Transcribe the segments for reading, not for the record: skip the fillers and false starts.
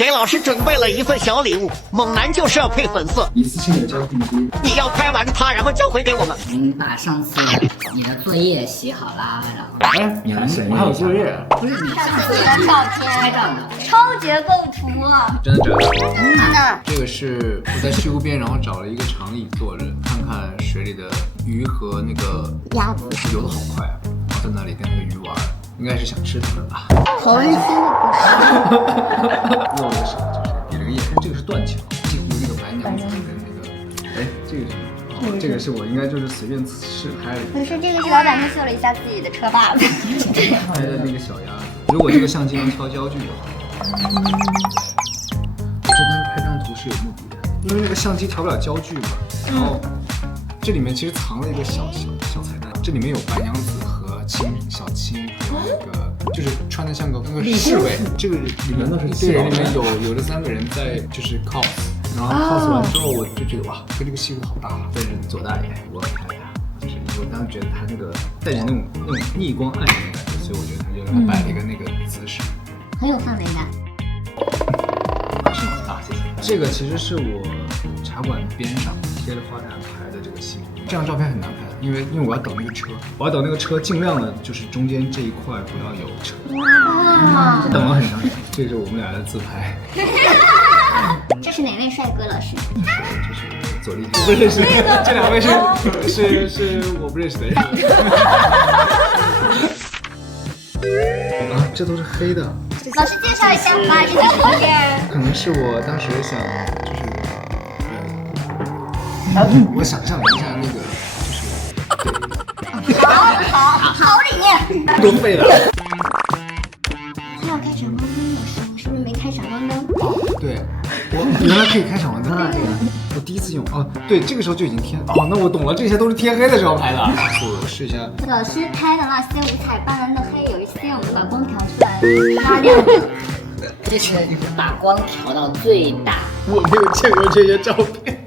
给老师准备了一份小礼物，猛男就是要配粉色，一次性的交定金。你要拍完它，然后交回给我们。您把上次你的作业洗好啦，然后哎，你还还有作业？不是你上次你的照拍照片，呢？超结构图，真的假的？真的。这个是我在西湖边，然后找了一个长椅坐着，看看水里的鱼和那个鸭子，游得好快啊，然后在那里跟那个鱼玩，应该是想吃它们吧。好温馨的露了个手，就是比了个眼，这个是断桥，几乎那个白娘子跟那个，哎，这个是什么？哦，这个是我应该就是随便试拍的。可是这个是老板他秀了一下自己的车把子，拍的那个小鸭子。如果这个相机能调焦距就好。我这边拍张图是有目的的，因为那个相机调不了焦距嘛。然后这里面其实藏了一个小彩蛋，这里面有白娘子和小青，还有那个就是穿的像个那个侍卫。这个里面这个人里面有这3个人在就是 cos， 然后 cos 完之后我就觉得哇，跟这个西湖好搭啊。这是左大爷，我拍他，就是我当时觉得他那个带着那种逆光暗影的感觉，所以我觉得他就让他摆了一个那个姿势。很有氛围感。是吗？啊，谢谢。这个其实是我茶馆边上贴着花坛拍的这个西湖，这张照片很难拍的，因为我要等那个车，尽量的就是中间这一块不要有车。哇，等了很长时间，这是我们俩的自拍。这是哪位帅哥老师？这是左立，我不认识，这2位是我不认识的人。啊，这都是黑的。老师介绍一下吧，这个图片。可能是我当时想我想象了一下那个，就是好里面。多废了。他要开闪光灯的时候，是不是没开闪光灯？对，我原来可以开闪光灯啊，这个我第一次用哦。对，这个时候就已经天哦，那我懂了，这些都是天黑的时候拍的。我试一下，老师拍的那些五彩斑斓的黑，有一些我们把光调出来，发亮的。这是把光调到最大。我没有见过这些照片。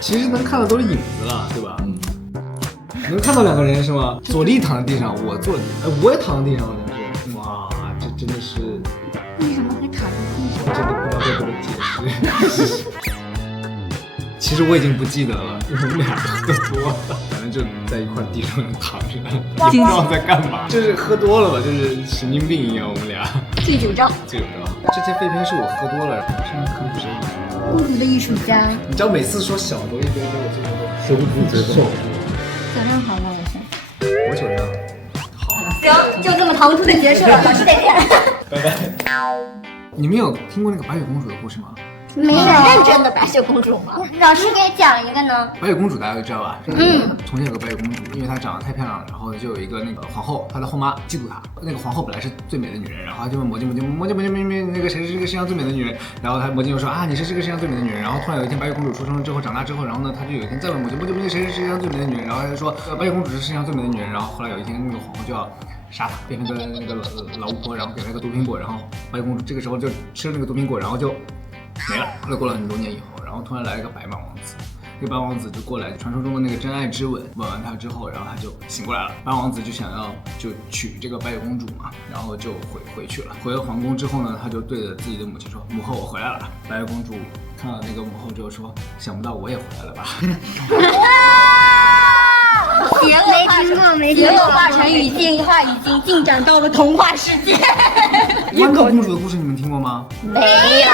其实能看的都是影子了，对吧？能看到2个人是吗？左立躺在地上，我坐，我也躺在地上，好像是。哇，这真的是，为什么会躺在地上？我真的不知道该怎么解释。其实我已经不记得了，因为我们俩喝多了，反正就在一块地上躺着，也不知道在干嘛，就是喝多了吧，就是神经病一样，我们俩。醉酒照。醉酒照，这些废片是我喝多了，上科普谁？孤独的艺术家。你知道每次说小多一杯，我最后都收不住，最后。酒量好吗，老师？我酒量行，就这么唐突的结束了，老师再见。拜拜。你们有听过那个白雪公主的故事吗？没有认真的白雪公主吗？老师给讲一个呢。白雪公主大家都知道吧？从前有个白雪公主，因为她长得太漂亮了，然后就有一个那个皇后，她的后妈嫉妒她。那个皇后本来是最美的女人，然后她就问魔镜，那个谁是这个世界上最美的女人？然后魔镜就说啊，你是这个世界上最美的女人。然后突然有一天，白雪公主出生了之后，长大之后，然后呢，她就有一天再问魔镜，谁是世界上最美的女人？然后她就说白雪公主是世界上最美的女人。然后后来有一天，那个皇后就要杀她，变成那个老巫婆，然后给她一个毒苹果，然后白雪公主这个时候就吃了那个毒苹果，然后就没了。后来过了很多年以后，然后突然来了一个白马王子，这个白马王子就过来，传说中的那个真爱之吻，吻完他之后，然后他就醒过来了。白马王子就想要就娶这个白雪公主嘛，然后就回去了。回了皇宫之后呢，他就对着自己的母亲说：“母后，我回来了。”白雪公主看到那个母后之后说：“想不到我也回来了吧？”结果化成语境化已经进展到了童话世界。豌豆公主的故事你们听过吗？没有。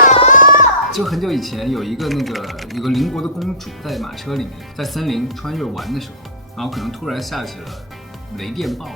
就很久以前有一个邻国的公主在马车里面在森林穿越玩的时候，然后可能突然下起了雷电暴雨，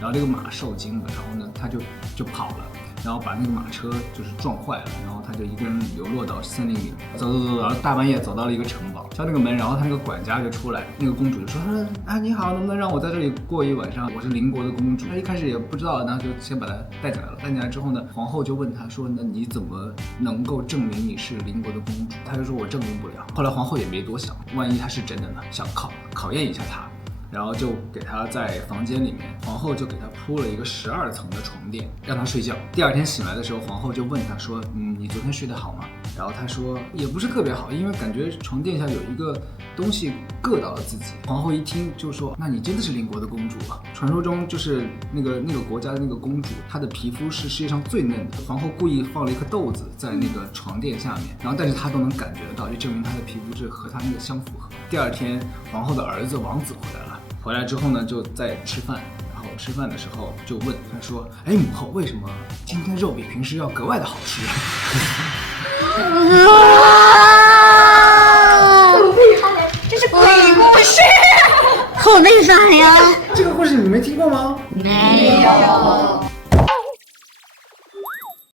然后这个马受惊了，然后呢他就跑了，然后把那个马车就是撞坏了，然后他就一个人流落到森林里面，走，然后大半夜走到了一个城堡，敲那个门，然后他那个管家就出来，那个公主就说啊你好，能不能让我在这里过一晚上？我是邻国的公主。她一开始也不知道，然后就先把她带进来了。带进来之后呢，皇后就问她说，那你怎么能够证明你是邻国的公主？她就说我证明不了。后来皇后也没多想，万一她是真的呢，想考验一下她。然后就给他在房间里面，皇后就给他铺了一个12层的床垫，让他睡觉。第二天醒来的时候，皇后就问他说：“你昨天睡得好吗？”然后他说也不是特别好，因为感觉床垫下有一个东西硌到了自己。皇后一听就说，那你真的是邻国的公主啊。传说中就是那个国家的那个公主，她的皮肤是世界上最嫩的。皇后故意放了一颗豆子在那个床垫下面，然后但是她都能感觉得到，就证明她的皮肤是和她那个相符合。第二天，皇后的儿子王子回来了，回来之后呢，就在吃饭。吃饭的时候就问他说：“哎，母后，为什么今天肉比平时要格外的好吃？”这是鬼故事，好那啥呀！这个故事你没听过吗？没有。